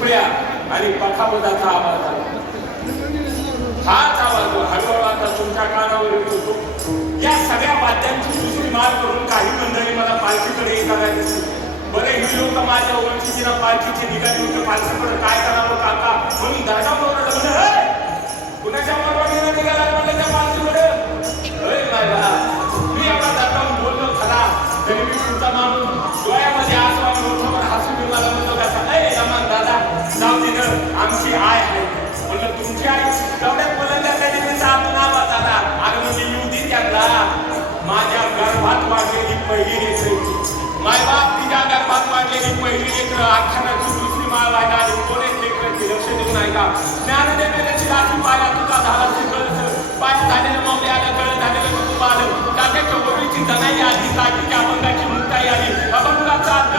शिपड्या आणि पखावजाचा आवाज आला. हाच आवाज हळूहळू आता तुमच्या कानावर येतो. या सगळ्या वाद्यांची दुसरी मार करून काही मंडळी मला पालखीकडे येताना दिसली. बरे ही लोक माझ्या ओळखीची ना पालखीची निघाली होती. पालखीकडे काय करावं काका म्हणून दर्गावर म्हणलं कुणाच्या परवानगीने निघाला म्हणलं त्या पालखीकडे. मी एवढा दर्गावर बोललो खरा तरी मी तुमचा माणूस डोळ्यामध्ये आसू आणि मोठ्यावर हसू मी मला म्हणतो कसा रमान दादा जाऊ दे आमची आय आहे. म्हणलं तुमची आई तेवढ्यात बोलल्या त्याने मी साथ नावा दादा अरे म्हणजे येऊ दे त्यांना. माझ्या गर्भात वाढलेली पहिली लेकरं मायबाप तिच्या गर्भात वाढलेली पहिली लेकरं आख्यानाची दुसरी माळ व्हायला आली. कोण एक लेकरांची लक्ष देऊ नाही का. ज्ञानदेवाची लाठी पाया तुका झाला कळत पाय झालेलं माऊली आलं कळ झालेलं कुटुंब आलं. काट्याच्या गोबीची जनाई आली काठीच्या अभंगाची मुक्ताई आली. अभंगाचा अर्थ